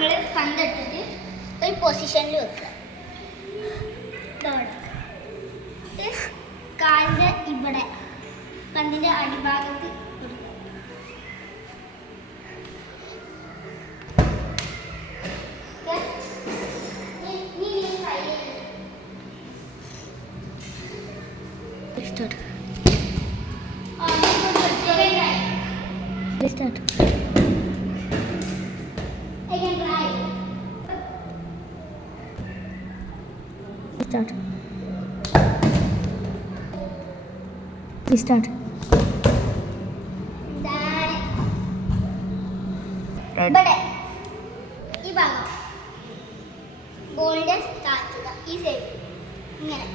നമ്മൾ പന്തെടുത്തിട്ട് ഒരു പൊസിഷനിൽ വെക്കുക. കാലിൻ്റെ ഇവിടെ പന്തിൻ്റെ അടിഭാഗത്ത് കൊടുക്കുക. Start. Start. Again, right. Start. Start. ഇവിടെ ഈ ഭാഗം ബോളിന്റെ താഴ്ത്തുക. ഈ സൈഡ് ഇങ്ങനെ